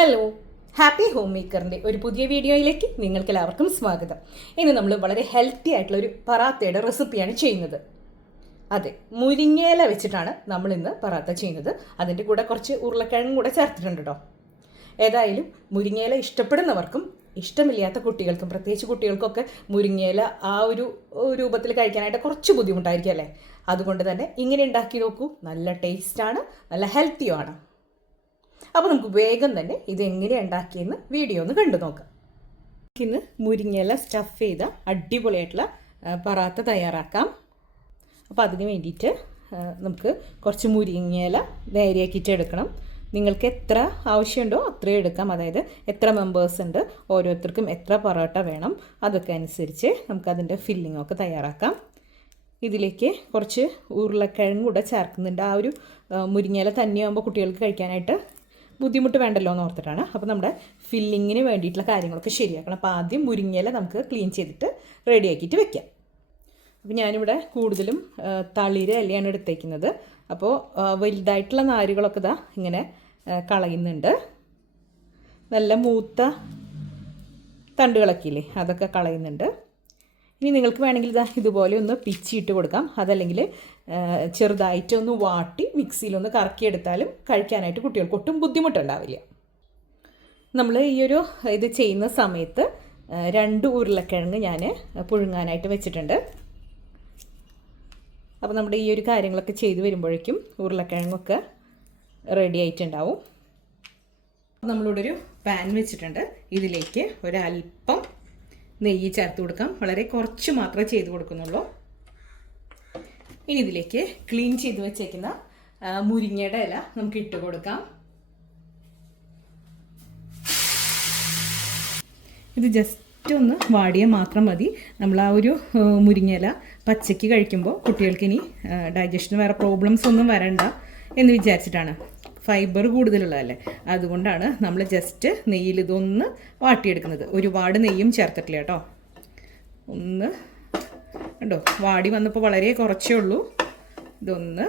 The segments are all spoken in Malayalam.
ഹലോ, ഹാപ്പി ഹോം മേക്കറിൻ്റെ ഒരു പുതിയ വീഡിയോയിലേക്ക് നിങ്ങൾക്ക് എല്ലാവർക്കും സ്വാഗതം. ഇന്ന് നമ്മൾ വളരെ ഹെൽത്തി ആയിട്ടുള്ള ഒരു പറാത്തയുടെ റെസിപ്പിയാണ് ചെയ്യുന്നത്. അതെ, മുരിങ്ങയില വെച്ചിട്ടാണ് നമ്മൾ ഇന്ന് പറാത്ത ചെയ്യുന്നത്. അതിൻ്റെ കൂടെ കുറച്ച് ഉരുളക്കിഴങ്ങും കൂടെ ചേർത്തിട്ടുണ്ട് കേട്ടോ. ഏതായാലും മുരിങ്ങയില ഇഷ്ടപ്പെടുന്നവർക്കും ഇഷ്ടമില്ലാത്ത കുട്ടികൾക്കും, പ്രത്യേകിച്ച് കുട്ടികൾക്കൊക്കെ മുരിങ്ങയില ആ ഒരു രൂപത്തിൽ കഴിക്കാനായിട്ട് കുറച്ച് ബുദ്ധിമുട്ടായിരിക്കും അല്ലേ. അതുകൊണ്ട് തന്നെ ഇങ്ങനെ ഉണ്ടാക്കി നോക്കൂ. നല്ല ടേസ്റ്റാണ്, നല്ല ഹെൽത്തിയുമാണ്. അപ്പോൾ നമുക്ക് വേഗം തന്നെ ഇതെങ്ങനെയാണ് ഉണ്ടാക്കിയെന്ന് വീഡിയോ ഒന്ന് കണ്ടു നോക്കാം. ഇന്ന് മുരിങ്ങയില സ്റ്റഫ് ചെയ്ത അടിപൊളിയായിട്ടുള്ള പറാത്ത തയ്യാറാക്കാം. അപ്പോൾ അതിന് വേണ്ടിയിട്ട് നമുക്ക് കുറച്ച് മുരിങ്ങയില നേരെയാക്കിയിട്ട് എടുക്കണം. നിങ്ങൾക്ക് എത്ര ആവശ്യമുണ്ടോ അത്രയും എടുക്കാം. അതായത് എത്ര മെമ്പേഴ്സ് ഉണ്ട്, ഓരോരുത്തർക്കും എത്ര പൊറോട്ട വേണം, അതൊക്കെ അനുസരിച്ച് നമുക്കതിൻ്റെ ഫില്ലിങ്ങൊക്കെ തയ്യാറാക്കാം. ഇതിലേക്ക് കുറച്ച് ഉരുളക്കിഴങ്ങ് കൂടെ ചേർക്കുന്നുണ്ട്. ആ ഒരു മുരിങ്ങയില തന്നെയാകുമ്പോൾ കുട്ടികൾക്ക് കഴിക്കാനായിട്ട് ബുദ്ധിമുട്ട് വേണ്ടല്ലോ എന്ന് ഓർത്തിട്ടാണ്. അപ്പോൾ നമ്മുടെ ഫില്ലിങ്ങിന് വേണ്ടിയിട്ടുള്ള കാര്യങ്ങളൊക്കെ ശരിയാക്കണം. അപ്പോൾ ആദ്യം മുരിങ്ങയില നമുക്ക് ക്ലീൻ ചെയ്തിട്ട് റെഡിയാക്കിയിട്ട് വെക്കാം. അപ്പോൾ ഞാനിവിടെ കൂടുതലും തളിര് ഇലയാണ് എടുത്തേക്കുന്നത്. അപ്പോൾ വലുതായിട്ടുള്ള നാരുകളൊക്കെ ഇതാ ഇങ്ങനെ കളയുന്നുണ്ട്. നല്ല മൂത്ത തണ്ടുകളൊക്കെ ഇല്ലേ, അതൊക്കെ കളയുന്നുണ്ട്. ഇനി നിങ്ങൾക്ക് വേണമെങ്കിൽ ഇതാ ഇതുപോലെ ഒന്ന് പിച്ചിയിട്ട് കൊടുക്കാം. അതല്ലെങ്കിൽ ചെറുതായിട്ടൊന്ന് വാട്ടി മിക്സിയിലൊന്ന് കറക്കിയെടുത്താലും കഴിക്കാനായിട്ട് കുട്ടികൾക്ക് ഒട്ടും ബുദ്ധിമുട്ടുണ്ടാവില്ല. നമ്മൾ ഇത് ചെയ്യുന്ന സമയത്ത് 2 ഉരുളക്കിഴങ്ങ് ഞാൻ പുഴുങ്ങാനായിട്ട് വെച്ചിട്ടുണ്ട്. അപ്പോൾ നമ്മുടെ ഈ ഒരു കാര്യങ്ങളൊക്കെ ചെയ്ത് വരുമ്പോഴേക്കും ഉരുളക്കിഴങ്ങൊക്കെ റെഡി ആയിട്ടുണ്ടാവും. നമ്മളിവിടെ ഒരു പാൻ വെച്ചിട്ടുണ്ട്. ഇതിലേക്ക് ഒരല്പം നെയ്യ് ചേർത്ത് കൊടുക്കാം. വളരെ കുറച്ച് മാത്രമേ ചെയ്ത് കൊടുക്കുന്നുള്ളൂ. ഇനി ഇതിലേക്ക് ക്ലീൻ ചെയ്ത് വെച്ചേക്കുന്ന മുരിങ്ങയുടെ ഇല നമുക്ക് ഇട്ട് കൊടുക്കാം. ഇത് ജസ്റ്റ് ഒന്ന് വാടിയാൽ മാത്രം മതി. നമ്മൾ ആ ഒരു മുരിങ്ങയില പച്ചയ്ക്ക് കഴിക്കുമ്പോൾ കുട്ടികൾക്ക് ഇനി ഡൈജഷന് വേറെ പ്രോബ്ലംസ് ഒന്നും വരണ്ട എന്ന് വിചാരിച്ചിട്ടാണ്. ഫൈബർ കൂടുതലുള്ളതല്ലേ, അതുകൊണ്ടാണ് നമ്മൾ ജസ്റ്റ് നെയ്യിൽ ഇതൊന്ന് വാട്ടിയെടുക്കുന്നത്. ഒരുപാട് നെയ്യും ചേർത്തിട്ടില്ല കേട്ടോ. ഒന്ന് കണ്ടോ, വാടി വന്നപ്പോൾ വളരെ കുറച്ചേ ഉള്ളൂ. ഇതൊന്ന്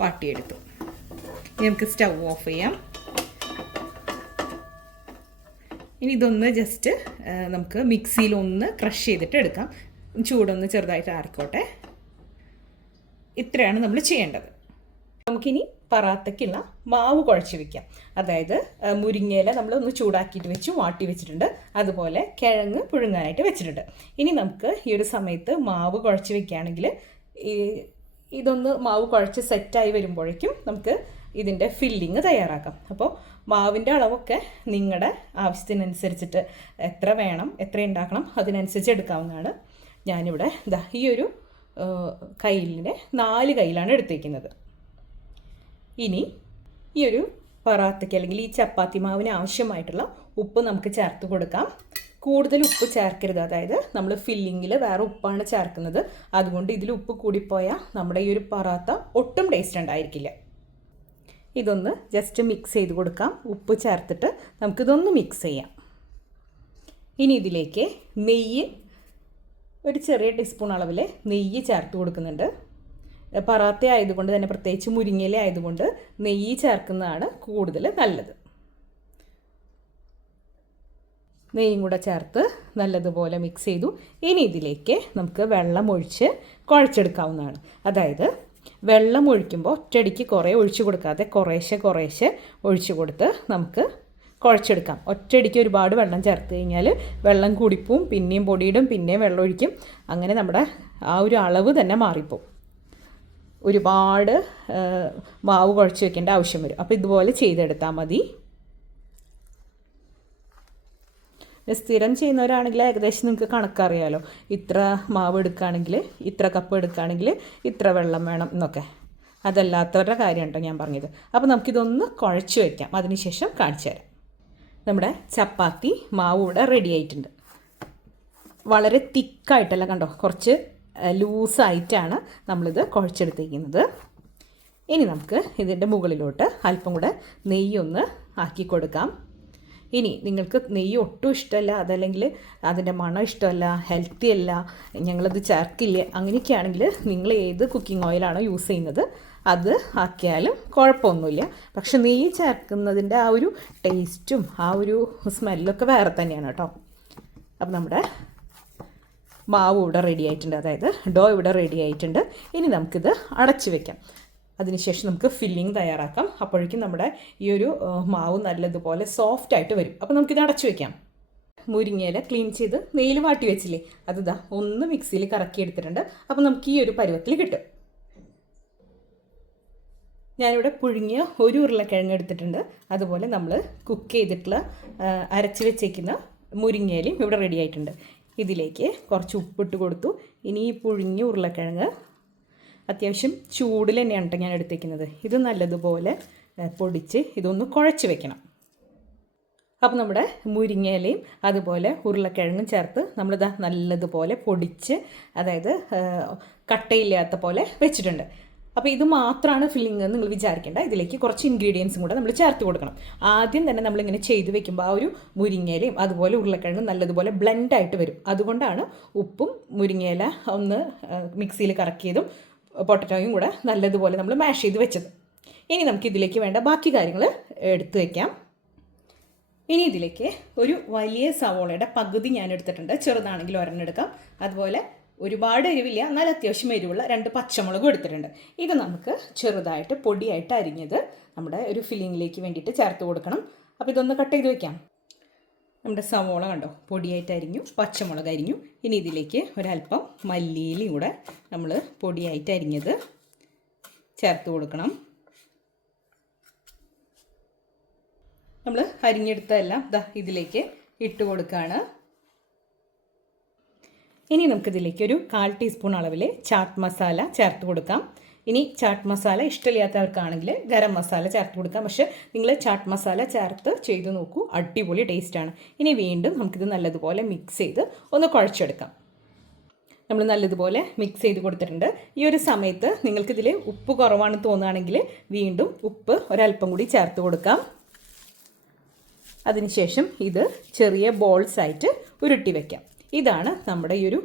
വാട്ടിയെടുത്തു. ഇനി നമുക്ക് സ്റ്റൗ ഓഫ് ചെയ്യാം. ഇനി ഇതൊന്ന് ജസ്റ്റ് നമുക്ക് മിക്സിയിലൊന്ന് ക്രഷ് ചെയ്തിട്ട് എടുക്കാം. ചൂടൊന്ന് ചെറുതായിട്ട് ആറിക്കോട്ടെ. ഇത്രയാണ് നമ്മൾ ചെയ്യേണ്ടത്. നമുക്കിനി പറാത്തയ്ക്കുള്ള മാവ് കുഴച്ച് വയ്ക്കാം. അതായത് മുരിങ്ങയില നമ്മളൊന്ന് ചൂടാക്കിയിട്ട് വെച്ചു, വാട്ടി വെച്ചിട്ടുണ്ട്. അതുപോലെ കിഴങ്ങ് പുഴുങ്ങാനായിട്ട് വെച്ചിട്ടുണ്ട്. ഇനി നമുക്ക് ഈ ഒരു സമയത്ത് മാവ് കുഴച്ച് വയ്ക്കുകയാണെങ്കിൽ ഇതൊന്ന് മാവ് കുഴച്ച് സെറ്റായി വരുമ്പോഴേക്കും നമുക്ക് ഇതിൻ്റെ ഫില്ലിങ് തയ്യാറാക്കാം. അപ്പോൾ മാവിൻ്റെ അളവൊക്കെ നിങ്ങളുടെ ആവശ്യത്തിനനുസരിച്ചിട്ട് എത്ര വേണം, എത്ര ഉണ്ടാക്കണം അതിനനുസരിച്ച് എടുക്കാവുന്നതാണ്. ഞാനിവിടെ ഇതാ ഈ ഒരു കയ്യിലിൻ്റെ 4 കയ്യിലാണ് എടുത്തേക്കുന്നത്. ഇനി ഈ ഒരു പറാത്തയ്ക്ക് അല്ലെങ്കിൽ ഈ ചപ്പാത്തി മാവിന് ആവശ്യമായിട്ടുള്ള ഉപ്പ് നമുക്ക് ചേർത്ത് കൊടുക്കാം. കൂടുതൽ ഉപ്പ് ചേർക്കരുത്. അതായത് നമ്മൾ ഫില്ലിങ്ങിൽ വേറെ ഉപ്പാണ് ചേർക്കുന്നത്. അതുകൊണ്ട് ഇതിൽ ഉപ്പ് കൂടിപ്പോയാൽ നമ്മുടെ ഈ ഒരു പറാത്ത ഒട്ടും ടേസ്റ്റ് ഉണ്ടായിരിക്കില്ല. ഇതൊന്ന് ജസ്റ്റ് മിക്സ് ചെയ്ത് കൊടുക്കാം. ഉപ്പ് ചേർത്തിട്ട് നമുക്കിതൊന്ന് മിക്സ് ചെയ്യാം. ഇനി ഇതിലേക്ക് നെയ്യ് ഒരു ചെറിയ ടീസ്പൂൺ അളവിൽ നെയ്യ് ചേർത്ത് കൊടുക്കുന്നുണ്ട്. പറാത്ത ആയതുകൊണ്ട് തന്നെ, പ്രത്യേകിച്ച് മുരിങ്ങയില ആയതുകൊണ്ട് നെയ്യ് ചേർക്കുന്നതാണ് കൂടുതൽ നല്ലത്. നെയ്യും കൂടെ ചേർത്ത് നല്ലതുപോലെ മിക്സ് ചെയ്തു. ഇനി ഇതിലേക്ക് നമുക്ക് വെള്ളം ഒഴിച്ച് കുഴച്ചെടുക്കാവുന്നതാണ്. അതായത് വെള്ളം ഒഴിക്കുമ്പോൾ ഒറ്റയടിക്ക് കുറേ ഒഴിച്ചു കൊടുക്കാതെ കുറേശ്ശെ ഒഴിച്ചു കൊടുത്ത് നമുക്ക് കുഴച്ചെടുക്കാം. ഒറ്റയടിക്ക് ഒരുപാട് വെള്ളം ചേർത്ത് കഴിഞ്ഞാൽ വെള്ളം കൂടിപ്പോവും, പിന്നെയും പൊടിയിടും, പിന്നെയും വെള്ളം ഒഴിക്കും. അങ്ങനെ നമ്മുടെ ആ ഒരു അളവ് തന്നെ മാറിപ്പോവും. ഒരുപാട് മാവ് കുഴച്ച് വെക്കേണ്ട ആവശ്യം വരും. അപ്പോൾ ഇതുപോലെ ചെയ്തെടുത്താൽ മതി. സ്ഥിരം ചെയ്യുന്നവരാണെങ്കിൽ ഏകദേശം നിങ്ങൾക്ക് കണക്കറിയാലോ. ഇത്ര മാവ് എടുക്കുകയാണെങ്കിൽ, ഇത്ര കപ്പ് എടുക്കുകയാണെങ്കിൽ ഇത്ര വെള്ളം വേണം എന്നൊക്കെ. അതല്ലാത്തവരുടെ കാര്യം കേട്ടോ ഞാൻ പറഞ്ഞത്. അപ്പോൾ നമുക്കിതൊന്ന് കുഴച്ച് വയ്ക്കാം. അതിനുശേഷം കാണിച്ചു തരാം. നമ്മുടെ ചപ്പാത്തി മാവ് ഇവിടെ റെഡി ആയിട്ടുണ്ട്. വളരെ തിക്കായിട്ടല്ല, കണ്ടോ, കുറച്ച് ലൂസായിട്ടാണ് നമ്മളിത് കുഴച്ചെടുത്തിരിക്കുന്നത്. ഇനി നമുക്ക് ഇതിൻ്റെ മുകളിലോട്ട് അല്പം കൂടെ നെയ്യൊന്ന് ആക്കി കൊടുക്കാം. ഇനി നിങ്ങൾക്ക് നെയ്യ് ഒട്ടും ഇഷ്ടമല്ല, അതല്ലെങ്കിൽ അതിൻ്റെ മണം ഇഷ്ടമല്ല, ഹെൽത്തി അല്ല, ഞങ്ങളത് ചേർക്കില്ല, അങ്ങനെയൊക്കെയാണെങ്കിൽ നിങ്ങൾ ഏത് കുക്കിംഗ് ഓയിലാണോ യൂസ് ചെയ്യുന്നത് അത് ആക്കിയാലും കുഴപ്പമൊന്നുമില്ല. പക്ഷെ നെയ്യ് ചേർക്കുന്നതിൻ്റെ ആ ഒരു ടേസ്റ്റും ആ ഒരു സ്മെല്ലൊക്കെ വേറെ തന്നെയാണ് കേട്ടോ. അപ്പം നമ്മുടെ മാവ് ഇവിടെ റെഡി ആയിട്ടുണ്ട്, അതായത് ഡോ ഇവിടെ റെഡി ആയിട്ടുണ്ട്. ഇനി നമുക്കിത് അടച്ചു വെക്കാം. അതിനുശേഷം നമുക്ക് ഫില്ലിങ് തയ്യാറാക്കാം. അപ്പോഴേക്കും നമ്മുടെ ഈ ഒരു മാവ് നല്ലതുപോലെ സോഫ്റ്റായിട്ട് വരും. അപ്പോൾ നമുക്കിത് അടച്ചു വെക്കാം. മുരിങ്ങയില ക്ലീൻ ചെയ്ത് നെയ്യിൽ വാട്ടി വെച്ചില്ലേ, അത് ഇതാ ഒന്ന് മിക്സിയിൽ കറക്കി എടുത്തിട്ടുണ്ട്. അപ്പോൾ നമുക്ക് ഈ ഒരു പരുവത്തിൽ കിട്ടും. ഞാനിവിടെ പുഴുങ്ങിയ ഒരു ഉരുളക്കിഴങ്ങ് എടുത്തിട്ടുണ്ട്. അതുപോലെ നമ്മൾ കുക്ക് ചെയ്തിട്ടുള്ള അരച്ച് വെച്ചേക്കുന്ന മുരിങ്ങയിലയും ഇവിടെ റെഡി ആയിട്ടുണ്ട്. ഇതിലേക്ക് കുറച്ച് ഉപ്പിട്ട് കൊടുത്തു. ഇനി ഈ പുഴുങ്ങിയ ഉരുളക്കിഴങ്ങ് അത്യാവശ്യം ചൂടിൽ തന്നെയാണ് കേട്ടോ ഞാൻ എടുത്തേക്കുന്നത്. ഇത് നല്ലതുപോലെ പൊടിച്ച് ഇതൊന്ന് കുഴച്ച് വെക്കണം. അപ്പോൾ നമ്മുടെ മുരിങ്ങയിലയും അതുപോലെ ഉരുളക്കിഴങ്ങും ചേർത്ത് നമ്മളിതാ നല്ലതുപോലെ പൊടിച്ച്, അതായത് കട്ടയില്ലാത്ത പോലെ വെച്ചിട്ടുണ്ട്. അപ്പോൾ ഇത് മാത്രമാണ് ഫില്ലിംഗ് എന്ന് നിങ്ങൾ വിചാരിക്കേണ്ട. ഇതിലേക്ക് കുറച്ച് ഇൻഗ്രീഡിയൻസും കൂടെ നമ്മൾ ചേർത്ത് കൊടുക്കണം. ആദ്യം തന്നെ നമ്മളിങ്ങനെ ചെയ്ത് വെക്കുമ്പോൾ ആ ഒരു മുരിങ്ങയിലയും അതുപോലെ ഉരുളക്കിഴങ്ങും നല്ലതുപോലെ ബ്ലെൻഡായിട്ട് വരും. അതുകൊണ്ടാണ് ഉപ്പും മുരിങ്ങയില ഒന്ന് മിക്സിയിൽ കറക്കിയതും പൊട്ടറ്റോയും കൂടെ നല്ലതുപോലെ നമ്മൾ മാഷ് ചെയ്ത് വെച്ചത്. ഇനി നമുക്കിതിലേക്ക് വേണ്ട ബാക്കി കാര്യങ്ങൾ എടുത്തു വയ്ക്കാം. ഇനി ഇതിലേക്ക് ഒരു വലിയ സവോളയുടെ പകുതി ഞാൻ എടുത്തിട്ടുണ്ട്. ചെറുതാണെങ്കിൽ ഒരെണ്ണം എടുക്കാം. അതുപോലെ ഒരുപാട് എരിവില്ല, എന്നാൽ അത്യാവശ്യം എരിവുള്ള 2 പച്ചമുളകും എടുത്തിട്ടുണ്ട്. ഇത് നമുക്ക് ചെറുതായിട്ട് പൊടിയായിട്ട് അരിഞ്ഞത് നമ്മുടെ ഒരു ഫില്ലിങ്ങിലേക്ക് വേണ്ടിയിട്ട് ചേർത്ത് കൊടുക്കണം. അപ്പോൾ ഇതൊന്ന് കട്ട് ചെയ്ത് വയ്ക്കാം. നമ്മുടെ സവോള കണ്ടോ പൊടിയായിട്ട് അരിഞ്ഞു, പച്ചമുളക് അരിഞ്ഞു. ഇനി ഇതിലേക്ക് ഒരല്പം മല്ലിയിലയും കൂടെ നമ്മൾ പൊടിയായിട്ട് അരിഞ്ഞത് ചേർത്ത് കൊടുക്കണം. നമ്മൾ അരിഞ്ഞെടുത്തതെല്ലാം ഇതിലേക്ക് ഇട്ട് കൊടുക്കുകയാണ്. ഇനി നമുക്കിതിലേക്ക് ഒരു 1/4 ടീസ്പൂൺ അളവിൽ ചാട്ട് മസാല ചേർത്ത് കൊടുക്കാം. ഇനി ചാട്ട് മസാല ഇഷ്ടമില്ലാത്തവർക്കാണെങ്കിൽ ഗരം മസാല ചേർത്ത് കൊടുക്കാം. പക്ഷേ നിങ്ങൾ ചാട്ട് മസാല ചേർത്ത് ചെയ്ത് നോക്കൂ, അടിപൊളി ടേസ്റ്റാണ്. ഇനി വീണ്ടും നമുക്കിത് നല്ലതുപോലെ മിക്സ് ചെയ്ത് ഒന്ന് കുഴച്ചെടുക്കാം. നമ്മൾ നല്ലതുപോലെ മിക്സ് ചെയ്ത് കൊടുത്തിട്ടുണ്ട്. ഈ ഒരു സമയത്ത് നിങ്ങൾക്കിതിൽ ഉപ്പ് കുറവാണെന്ന് തോന്നുകയാണെങ്കിൽ വീണ്ടും ഉപ്പ് ഒരല്പം കൂടി ചേർത്ത് കൊടുക്കാം. അതിനുശേഷം ഇത് ചെറിയ ബോൾസായിട്ട് ഉരുട്ടി വയ്ക്കാം. ഇതാണ് നമ്മുടെ ഈ ഒരു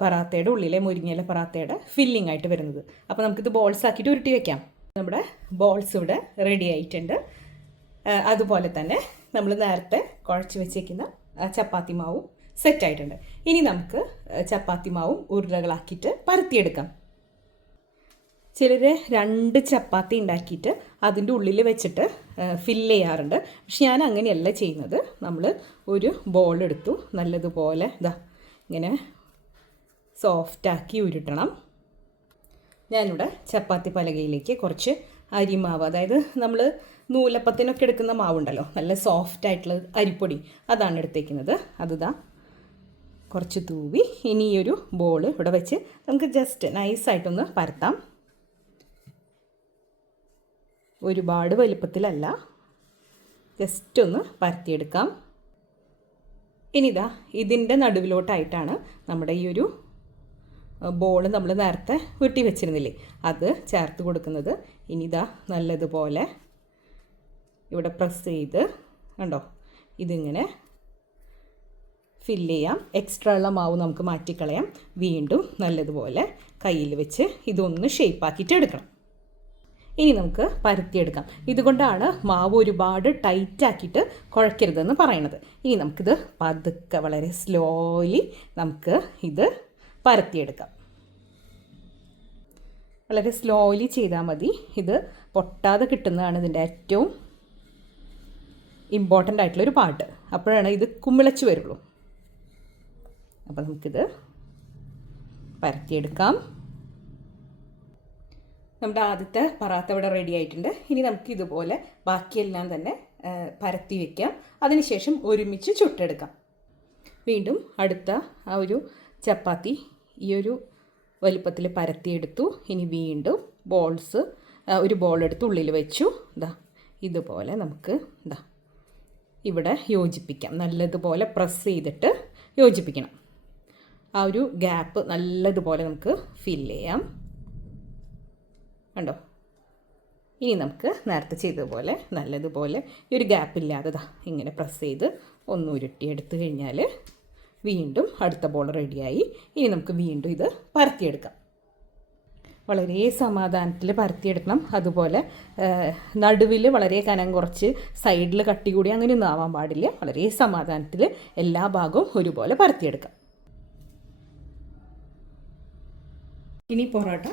പറാത്തയുടെ ഉള്ളിലെ മുരിങ്ങയില പറാത്തയുടെ ഫില്ലിംഗ് ആയിട്ട് വരുന്നത്. അപ്പോൾ നമുക്കിത് ബോൾസ് ആക്കിയിട്ട് ഉരുട്ടി വയ്ക്കാം. നമ്മുടെ ബോൾസ് ഇവിടെ റെഡി ആയിട്ടുണ്ട്. അതുപോലെ തന്നെ നമ്മൾ നേരത്തെ കുഴച്ച് വെച്ചേക്കുന്ന ചപ്പാത്തി മാവും സെറ്റായിട്ടുണ്ട്. ഇനി നമുക്ക് ചപ്പാത്തി മാവും ഉരുളകളാക്കിയിട്ട് പരത്തിയെടുക്കാം. ചിലർ 2 ചപ്പാത്തി ഉണ്ടാക്കിയിട്ട് അതിൻ്റെ ഉള്ളിൽ വെച്ചിട്ട് ഫില്ല് ചെയ്യാറുണ്ട്. പക്ഷെ ഞാൻ അങ്ങനെയല്ല ചെയ്യുന്നത്. നമ്മൾ ഒരു ബോൾ എടുത്തു, നല്ലതുപോലെ ഇങ്ങനെ സോഫ്റ്റാക്കി ഉരുട്ടണം. ഞാനിവിടെ ചപ്പാത്തി പലകയിലേക്ക് കുറച്ച് അരിമാവ്, അതായത് നമ്മൾ നൂലപ്പത്തിനൊക്കെ എടുക്കുന്ന മാവുണ്ടല്ലോ, നല്ല സോഫ്റ്റായിട്ടുള്ള അരിപ്പൊടി, അതാണ് എടുത്തേക്കുന്നത്. കുറച്ച് തൂവി ഇനി ഈ ഒരു ബോൾ ഇവിടെ വെച്ച് നമുക്ക് ജസ്റ്റ് നൈസായിട്ടൊന്ന് പരത്താം. ഒരുപാട് വലുപ്പത്തിലല്ല, ജസ്റ്റ് ഒന്ന് പരത്തിയെടുക്കാം. ഇനിതാ ഇതിൻ്റെ നടുവിലോട്ടായിട്ടാണ് നമ്മുടെ ഈ ഒരു ബോൾ നമ്മൾ നേരത്തെ ഉരുട്ടി വെച്ചിരുന്നില്ലേ, അത് ചേർത്ത് കൊടുക്കുന്നത്. ഇനിതാ നല്ലതുപോലെ ഇവിടെ പ്രസ് ചെയ്ത് കണ്ടോ ഇതിങ്ങനെ ഫില്ല് ചെയ്യാം. എക്സ്ട്രാ ഉള്ള മാവ് നമുക്ക് മാറ്റിക്കളയാം. വീണ്ടും നല്ലതുപോലെ കയ്യിൽ വെച്ച് ഇതൊന്ന് ഷേപ്പാക്കിയിട്ട് എടുക്കണം. ഇനി നമുക്ക് പരത്തിയെടുക്കാം. ഇതുകൊണ്ടാണ് മാവ് ഒരുപാട് ടൈറ്റാക്കിയിട്ട് കുഴക്കരുതെന്ന് പറയുന്നത്. ഇനി നമുക്കിത് പതുക്കെ വളരെ സ്ലോലി നമുക്ക് ഇത് പരത്തിയെടുക്കാം. വളരെ സ്ലോലി ചെയ്താൽ മതി. ഇത് പൊട്ടാതെ കിട്ടുന്നതാണ് ഇതിൻ്റെ ഏറ്റവും ഇമ്പോർട്ടൻ്റ് ആയിട്ടുള്ളൊരു പാർട്ട്. അപ്പോഴാണ് ഇത് കുമിളച്ച് വരുള്ളൂ. അപ്പോൾ നമുക്കിത് പരത്തിയെടുക്കാം. നമ്മുടെ ആദ്യത്തെ പറാത്ത ഇവിടെ റെഡി ആയിട്ടുണ്ട്. ഇനി നമുക്ക് ഇതുപോലെ ബാക്കിയെല്ലാം തന്നെ പരത്തി വയ്ക്കാം. അതിനുശേഷം ഒരുമിച്ച് ചുട്ടെടുക്കാം. വീണ്ടും അടുത്ത ആ ഒരു ചപ്പാത്തി ഈ ഒരു വലുപ്പത്തിൽ പരത്തിയെടുത്തു. ഇനി വീണ്ടും ബോൾസ് ഒരു ബോൾ എടുത്ത് ഉള്ളിൽ വെച്ചു. ഇതുപോലെ നമുക്ക് ഇവിടെ യോജിപ്പിക്കാം. നല്ലതുപോലെ പ്രസ് ചെയ്തിട്ട് യോജിപ്പിക്കണം. ആ ഒരു ഗ്യാപ്പ് നല്ലതുപോലെ നമുക്ക് ഫില്ല് ചെയ്യാം. കണ്ടോ? ഇനി നമുക്ക് നേരത്തെ ചെയ്തതുപോലെ നല്ലതുപോലെ ഈ ഒരു ഗ്യാപ്പില്ലാതെ ഇങ്ങനെ പ്രസ് ചെയ്ത് ഒന്ന് ഉരുട്ടിയെടുത്ത് കഴിഞ്ഞാൽ വീണ്ടും അടുത്ത ബോൾ റെഡിയായി. ഇനി നമുക്ക് വീണ്ടും ഇത് പരത്തിയെടുക്കാം. വളരെ സമാധാനത്തിൽ പരത്തിയെടുക്കണം. അതുപോലെ നടുവിൽ വളരെ കനം കുറച്ച് സൈഡിൽ കട്ടി കൂടി അങ്ങനെയൊന്നും ആവാൻ പാടില്ല. വളരെ സമാധാനത്തിൽ എല്ലാ ഭാഗവും ഒരുപോലെ പരത്തിയെടുക്കാം. ഇനി പൊറോട്ട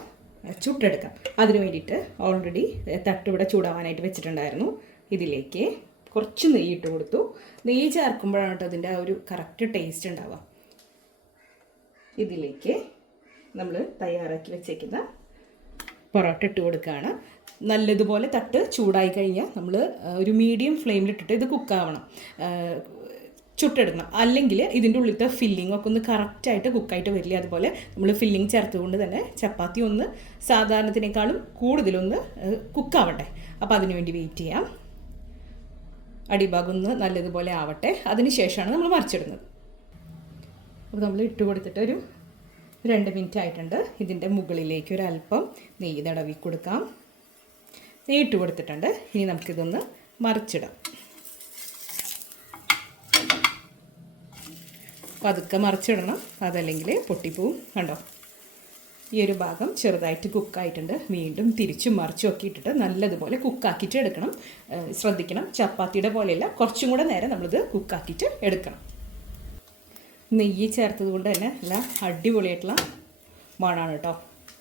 ചുട്ടെടുക്കാം. അതിന് വേണ്ടിയിട്ട് ഓൾറെഡി തട്ടിവിടെ ചൂടാവാനായിട്ട് വെച്ചിട്ടുണ്ടായിരുന്നു. ഇതിലേക്ക് കുറച്ച് നെയ്യ് ഇട്ട് കൊടുത്തു. നെയ്യ് ചേർക്കുമ്പോഴാണ് കേട്ടോ അതിൻ്റെ ആ ഒരു കറക്റ്റ് ടേസ്റ്റ് ഉണ്ടാവുക. ഇതിലേക്ക് നമ്മൾ തയ്യാറാക്കി വെച്ചേക്കുന്ന പൊറോട്ട ഇട്ട് കൊടുക്കുകയാണ്. നല്ലതുപോലെ തട്ട് ചൂടായി കഴിഞ്ഞാൽ നമ്മൾ ഒരു മീഡിയം ഫ്ലെയിമിലിട്ടിട്ട് ഇത് കുക്കാവണം, ചുട്ടെടുക്കണം. അല്ലെങ്കിൽ ഇതിൻ്റെ ഉള്ളിലത്തെ ഫില്ലിംഗ് ഒക്കെ ഒന്ന് കറക്റ്റായിട്ട് കുക്കായിട്ട് വരില്ല. അതുപോലെ നമ്മൾ ഫില്ലിംഗ് ചേർത്തുകൊണ്ട് തന്നെ ചപ്പാത്തി ഒന്ന് സാധാരണത്തിനേക്കാളും കൂടുതലൊന്ന് കുക്കാവട്ടെ. അപ്പോൾ അതിനു വേണ്ടി വെയിറ്റ് ചെയ്യാം. അടിഭാഗം ഒന്ന് നല്ലതുപോലെ ആവട്ടെ. അതിന് ശേഷമാണ് നമ്മൾ മറിച്ചിടുന്നത്. അപ്പോൾ നമ്മൾ ഇട്ട് കൊടുത്തിട്ട് ഒരു 2 മിനിറ്റ് ആയിട്ടുണ്ട്. ഇതിൻ്റെ മുകളിലേക്ക് ഒരു അല്പം നെയ്യ് തടവി കൊടുക്കാം. നെയ്യ് ഇട്ട് കൊടുത്തിട്ടുണ്ട്. ഇനി നമുക്കിതൊന്ന് മറിച്ചിടാം. പതുക്കെ മറിച്ചിടണം, അതല്ലെങ്കിൽ പൊട്ടിപ്പോവും. കണ്ടോ, ഈ ഒരു ഭാഗം ചെറുതായിട്ട് കുക്കായിട്ടുണ്ട്. വീണ്ടും തിരിച്ചും മറിച്ചും ഒക്കെ ഇട്ടിട്ട് നല്ലതുപോലെ കുക്കാക്കിയിട്ട് എടുക്കണം. ശ്രദ്ധിക്കണം, ചപ്പാത്തിയുടെ പോലെയല്ല, കുറച്ചും കൂടെ നേരം നമ്മളിത് കുക്കാക്കിയിട്ട് എടുക്കണം. നെയ്യ് ചേർത്തത് കൊണ്ട് തന്നെ എല്ലാം അടിപൊളിയായിട്ടുള്ള മണമാണ് കേട്ടോ.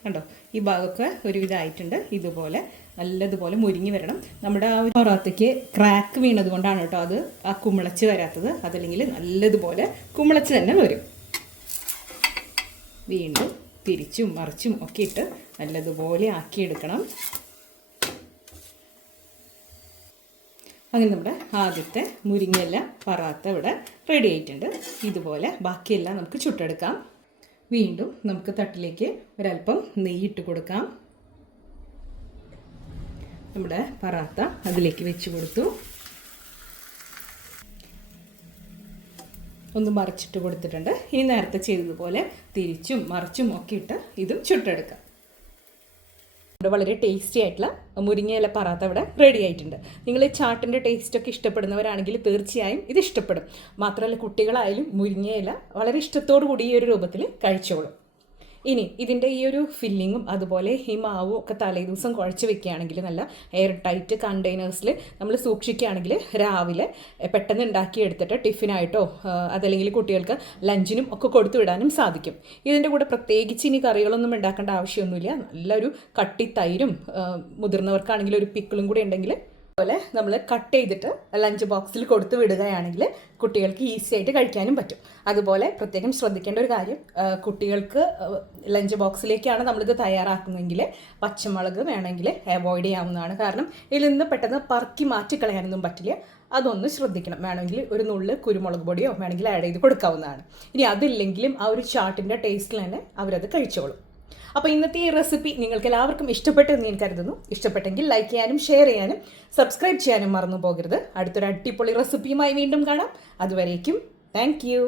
കണ്ടോ, ഈ ഭാഗമൊക്കെ ഒരുവിധമായിട്ടുണ്ട്. ഇതുപോലെ നല്ലതുപോലെ മുരിങ്ങി വരണം. നമ്മുടെ ആ ഒരു പൊറോട്ടയ്ക്ക് ക്രാക്ക് വീണത് കൊണ്ടാണ് കേട്ടോ അത് ആ കുമിളച്ച് വരാത്തത്. അതല്ലെങ്കിൽ നല്ലതുപോലെ കുമിളച്ച് തന്നെ വരും. വീണ്ടും തിരിച്ചും മറിച്ചും ഒക്കെ ഇട്ട് നല്ലതുപോലെ ആക്കിയെടുക്കണം. അങ്ങനെ നമ്മുടെ ആദ്യത്തെ മുരിങ്ങയില പൊറോട്ട ഇവിടെ റെഡി ആയിട്ടുണ്ട്. ഇതുപോലെ ബാക്കിയെല്ലാം നമുക്ക് ചുട്ടെടുക്കാം. വീണ്ടും നമുക്ക് തട്ടിലേക്ക് ഒരല്പം നെയ്യിട്ട് കൊടുക്കാം. നമ്മുടെ പൊറോട്ട അതിലേക്ക് വെച്ച് കൊടുത്തു. ഒന്ന് മറിച്ചിട്ട് കൊടുത്തിട്ടുണ്ട്. ഇനി നേരത്തെ ചെയ്തതുപോലെ തിരിച്ചും മറിച്ചും ഒക്കെ ഇട്ട് ഇതും ചുട്ടെടുക്കാം. വളരെ ടേസ്റ്റി ആയിട്ടുള്ള മുരിങ്ങയില പൊറോട്ട ഇവിടെ റെഡി ആയിട്ടുണ്ട്. നിങ്ങൾ ഈ ചാട്ടിൻ്റെ ടേസ്റ്റൊക്കെ ഇഷ്ടപ്പെടുന്നവരാണെങ്കിൽ തീർച്ചയായും ഇത് ഇഷ്ടപ്പെടും. മാത്രമല്ല കുട്ടികളായാലും മുരിങ്ങയില വളരെ ഇഷ്ടത്തോടു കൂടി ഈ ഒരു രൂപത്തിൽ കഴിച്ചോളും. ഇനി ഇതിൻ്റെ ഈ ഒരു ഫില്ലിങ്ങും അതുപോലെ ഈ മാവും ഒക്കെ തലേ ദിവസം കുഴച്ച് വെക്കുകയാണെങ്കിൽ നല്ല എയർ ടൈറ്റ് കണ്ടെയ്നേഴ്സിൽ നമ്മൾ സൂക്ഷിക്കുകയാണെങ്കിൽ രാവിലെ പെട്ടെന്ന് ഉണ്ടാക്കിയെടുത്തിട്ട് ടിഫിനായിട്ടോ അതല്ലെങ്കിൽ കുട്ടികൾക്ക് ലഞ്ചിനും ഒക്കെ കൊടുത്തു വിടാനും സാധിക്കും. ഇതിൻ്റെ കൂടെ പ്രത്യേകിച്ച് ഇനി കറികളൊന്നും ഉണ്ടാക്കേണ്ട ആവശ്യമൊന്നുമില്ല. നല്ലൊരു കട്ടി തൈരും മുതിർന്നവർക്കാണെങ്കിൽ ഒരു പിക്കിളും കൂടി ഉണ്ടെങ്കിൽ അതുപോലെ നമ്മൾ കട്ട് ചെയ്തിട്ട് ലഞ്ച് ബോക്സിൽ കൊടുത്തു വിടുകയാണെങ്കിൽ കുട്ടികൾക്ക് ഈസി ആയിട്ട് കഴിക്കാനും പറ്റും. അതുപോലെ പ്രത്യേകം ശ്രദ്ധിക്കേണ്ട ഒരു കാര്യം, കുട്ടികൾക്ക് ലഞ്ച് ബോക്സിലേക്കാണ് നമ്മളിത് തയ്യാറാക്കുന്നതെങ്കിൽ പച്ചമുളക് വേണമെങ്കിൽ അവോയ്ഡ് ചെയ്യാവുന്നതാണ്. കാരണം ഇതിൽ നിന്ന് പെട്ടെന്ന് പറക്കി മാറ്റിക്കളയാനൊന്നും പറ്റില്ല. അതൊന്ന് ശ്രദ്ധിക്കണം. വേണമെങ്കിൽ ഒരു നുള്ള് കുരുമുളക് പൊടിയോ വേണമെങ്കിൽ ആഡ് ചെയ്ത് കൊടുക്കാവുന്നതാണ്. ഇനി അതില്ലെങ്കിലും ആ ഒരു ചാട്ടിൻ്റെ ടേസ്റ്റിൽ തന്നെ അവരത് കഴിച്ചോളും. അപ്പോൾ ഇന്നത്തെ ഈ റെസിപ്പി നിങ്ങൾക്ക് എല്ലാവർക്കും ഇഷ്ടപ്പെട്ടു എന്ന് ഞാൻ കരുതുന്നു. ഇഷ്ടപ്പെട്ടെങ്കിൽ ലൈക്ക് ചെയ്യാനും ഷെയർ ചെയ്യാനും സബ്സ്ക്രൈബ് ചെയ്യാനും മറന്നു പോകരുത്. അടുത്തൊരു അടിപൊളി റെസിപ്പിയുമായി വീണ്ടും കാണാം. അതുവരേക്കും താങ്ക് യു.